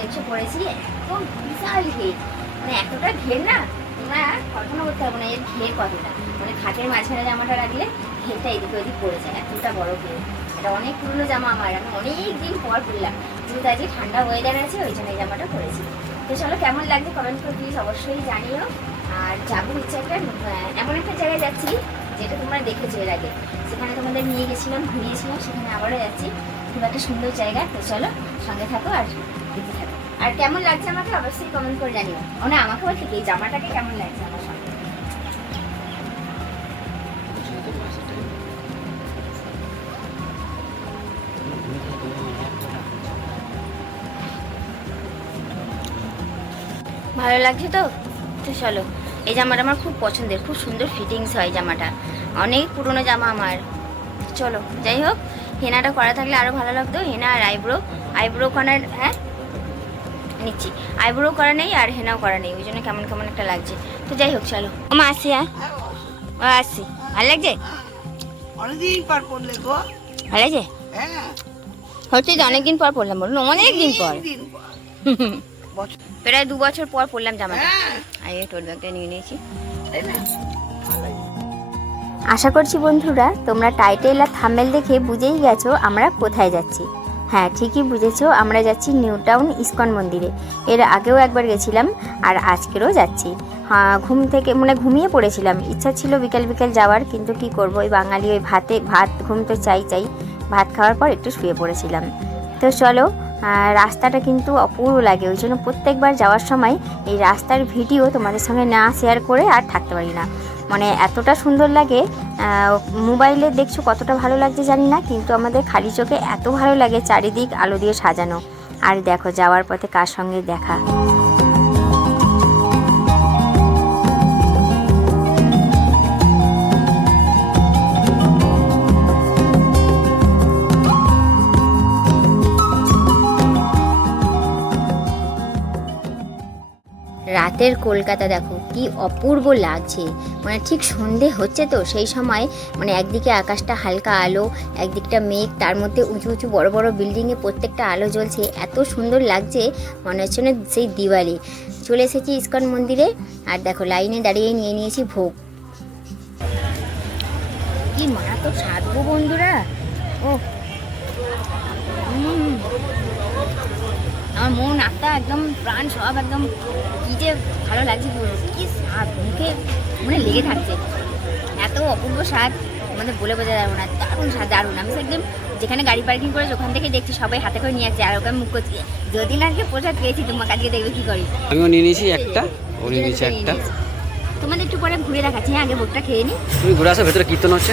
দেখছ পরেছি একদম বিশাল ঘের। মানে এতটা ঘের না, তোমরা কল্পনা করতে পারব না এর ঘের কতটা। মানে খাটের মাঝখানে জামাটা রাখলে ঘেরটা এদিকে ওদিক পড়ে যায়, এতটা বড় ঘের। এটা অনেক পুরনো জামা আমার, আমি অনেক দিন পর পরলাম। কিন্তু আজকে ঠান্ডা ওয়েদার আছে, ওই জন্য এই জামাটা পরেছি। তো চলো, কেমন লাগছে কমেন্ট করে প্লিজ অবশ্যই জানিও। আর যাব হচ্ছে একটা এমন একটা জায়গায় যাচ্ছি, যেটা তোমরা দেখেছ এর আগে। সেখানে তোমাদের নিয়ে গেছিলাম, ঘুরিয়েছিলাম, সেখানে আবারও যাচ্ছি। খুব একটা সুন্দর জায়গা। তো চলো, সঙ্গে থাকো আর থাকো। আর কেমন লাগছে আমাকে অবশ্যই কমেন্ট করে জানিও। ও না, আমাকে বলছে এই জামাটাকে কেমন লাগছে আমার সঙ্গে? ভালো লাগছে তো? তো চলো, এই জামাটা আমার খুব পছন্দের, খুব সুন্দর ফিটিংস হয় জামাটা। অনেক পুরনো জামা আমার। চলো, যাই হোক, হেনাটা করা থাকলে আরও ভালো লাগতো। হেনা আর আইব্রো। আইব্রো করার হ্যাঁ? নিচ্ছি। আইব্রো করা নেই আর হেনাও করা নেই ওই জন্য কেমন কেমন একটা লাগছে। তো যাই হোক চলো। ও মা আসি হ্যাঁ? ও আসি ভালো লাগছে? অনেকদিন পর পড়লে গো ভালো লাগছে? হ্যাঁ। হচ্ছে তো অনেকদিন পর পড়লাম বলুন অনেক দিন পর। দিন পর। বছর প্রায় দু বছর পর পড়লাম জামাটা। হ্যাঁ। আর এই টোট ব্যাগটা নিয়ে নিয়েছি। তাই না? আশা করছি বন্ধুরা তোমরা টাইটেল আর থামেল দেখে বুঝেই গেছো আমরা কোথায় যাচ্ছি। হ্যাঁ ঠিকই বুঝেছ। আমরা যাচ্ছি নিউ টাউন ইস্কন মন্দিরে। এর আগেও একবার গেছিলাম আর আজকেরও যাচ্ছি। হ্যাঁ ঘুম থেকে মানে ঘুমিয়ে পড়েছিলাম। ইচ্ছা ছিল বিকেল বিকেল যাওয়ার, কিন্তু কি করব? ওই বাঙালি ওই ভাতে, ভাত, ঘুম তো চাই চাই। ভাত খাওয়ার পর একটু শুয়ে পড়েছিলাম। তো চলো রাস্তাটা কিন্তু অপূর্ব লাগে। ওই জন্য প্রত্যেকবার যাওয়ার সময় এই রাস্তার ভিডিও তোমাদের সঙ্গে না শেয়ার করে আর থাকতে পারি না। মানে এতটা সুন্দর লাগে মোবাইলে দেখছ কতটা ভালো লাগছে জানি না, কিন্তু আমাদের খালি চোখে এত ভালো লাগে চারিদিক আলো দিয়ে সাজানো। আর দেখো, যাওয়ার পথে কার সঙ্গে দেখা? রাতের কলকাতা দেখো, কি অপূর্ব লাগছে। মানে ঠিক সন্ধে হচ্ছে তো, সেই সময় মানে একদিকে আকাশটা হালকা আলো, একদিকটা মেঘ, তার মধ্যে উঁচু উঁচু বড় বড় বিল্ডিংয়ে প্রত্যেকটা আলো জ্বলছে। এত সুন্দর লাগছে মনে হচ্ছে না সেই দিওয়ালি। চলে এসেছি ইস্কন মন্দিরে, আর দেখো লাইনে দাঁড়িয়ে নিয়ে নিয়েছি ভোগ। কি মারাত্মক গো বন্ধুরা। ও। আমার মন আত্মা একদম প্রাণ সব একদম কি যে ভালো লাগছে কি স্বাদ মুখে মানে লেগে থাকছে। এত অপূর্ব স্বাদ আমাদের বলে বোঝা যাবে না দারুণ স্বাদ দারুণ। আমি একদম যেখানে গাড়ি পার্কিং করে ওখান থেকে দেখছি সবাই হাতে করে নিয়ে আসছে আর ওকে মুখ করছি। যদি না আজকে প্রসাদ পেয়েছি তোমাকে আজকে দেখবে কি করি? আমিও নিয়ে নিয়েছি একটা ও নিয়ে নিয়েছি একটা তোমাদের একটু পরে ঘুরে দেখাচ্ছি হ্যাঁ আগে ভোগটা খেয়ে নি। তুমি ঘুরে আসো ভেতরে কীর্তন হচ্ছে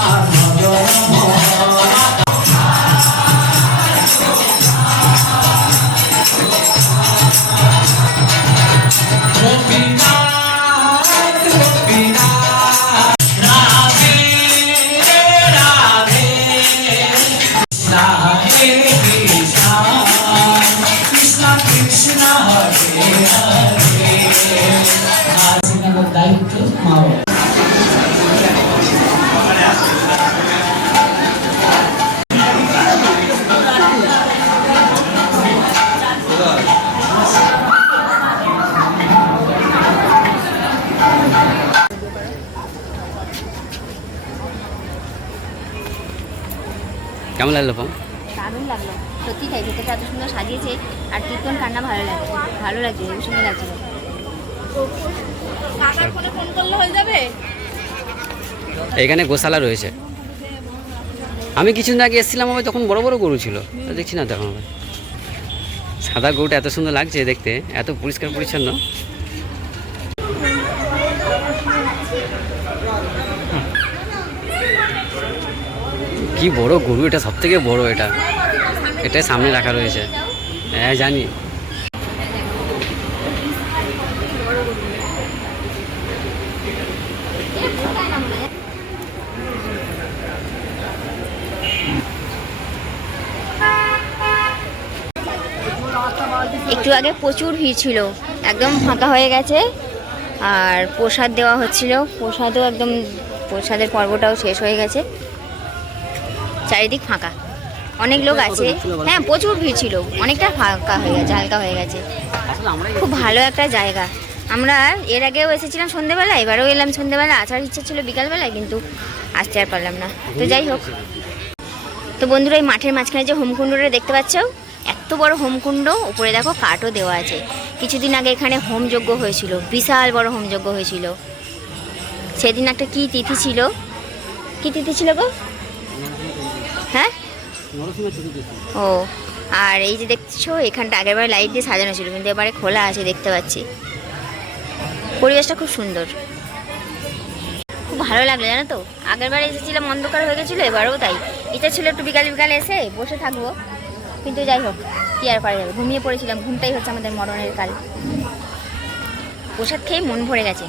দায়িত্ব মা বাবা কেমন লাগল ফোন? দারুণ লাগল। সত্যি তাই ভেতরটা এত সুন্দর সাজিয়েছে আর কীর্তন কান্না ভালো লাগে ভালো লাগছে সুন্দর লাগছে। এখানে গোশালা রয়েছে। আমি কিছুদিন আগে এসেছিলাম, আমার তখন বড় বড় গরু ছিল। দেখছি না তখন সাদা গরুটা এত সুন্দর লাগছে দেখতে, এত পরিষ্কার পরিচ্ছন্ন। কি বড় গরু এটা সব থেকে বড় এটা। এটাই সামনে রাখা রয়েছে। হ্যাঁ জানি। একটু আগে প্রচুর ভিড় ছিল একদম ফাঁকা হয়ে গেছে। আর প্রসাদ দেওয়া হচ্ছিল প্রসাদও একদম প্রসাদের পর্বটাও শেষ হয়ে গেছে। চারিদিক ফাঁকা। অনেক লোক আছে। হ্যাঁ প্রচুর ভিড় ছিল। অনেকটা ফাঁকা হয়ে গেছে হালকা হয়ে গেছে। খুব ভালো একটা জায়গা। আমরা এর আগেও এসেছিলাম সন্ধেবেলা এবারেও এলাম সন্ধেবেলা। আসার ইচ্ছা ছিল বিকালবেলায় কিন্তু আসতে আর পারলাম না। তো যাই হোক। তো বন্ধুরা এই মাঠের মাঝখানে যে হোমকুণ্ডটা দেখতে পাচ্ছ এত বড় হোমকুণ্ড, উপরে দেখো কাঠও দেওয়া আছে। কিছুদিন আগে এখানে হোমযজ্ঞ হয়েছিল, বিশাল বড় হোমযজ্ঞ হয়েছিল। সেদিন একটা কি তিথি ছিল? কি তিথি ছিল গো? হ্যাঁ? ও, আর এই যে দেখছ, এখানটা আগের আগেরবার লাইট দিয়ে সাজানো ছিল, কিন্তু এবারে খোলা আছে, দেখতে পাচ্ছি। পরিবেশটা খুব সুন্দর। খুব ভালো লাগল, জানো তো? আগের আগেরবার এসেছিলাম, অন্ধকার হয়ে গেছিল, এবারেও তাই। ইচ্ছা ছিল একটু বিকাল বিকালে এসে বসে থাকব। কিন্তু যাই হোক, কি আর পারা যাবে? ঘুমিয়ে পড়েছিলাম, ঘুমটাই হচ্ছে আমাদের মরণের কাল। প্রসাদ খেয়ে মন ভরে গেছে।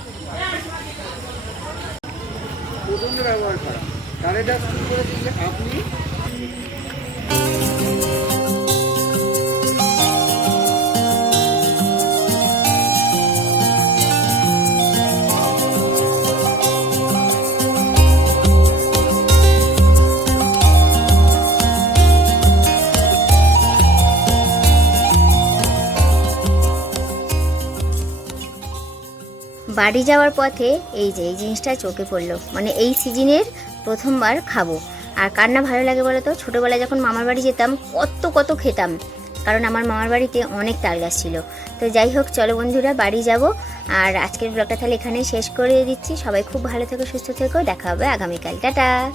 বাড়ি যাওয়ার পথে এই যে, এই জিনিসটা চোখে পড়ল। মানে এই সিজনের প্রথমবার খাব। আর কার না ভালো লাগে বলো তো ছোটোবেলায় যখন মামার বাড়ি যেতাম, কত কত খেতাম। কারণ আমার মামার বাড়িতে অনেক তাল গাছ ছিল। তো যাই হোক, চলো বন্ধুরা, বাড়ি যাব। আর আজকের ব্লগটা তাহলে এখানে শেষ করে দিচ্ছি। সবাই খুব ভালো থেকো, সুস্থ থেকো। দেখা হবে আগামীকাল। টাটা!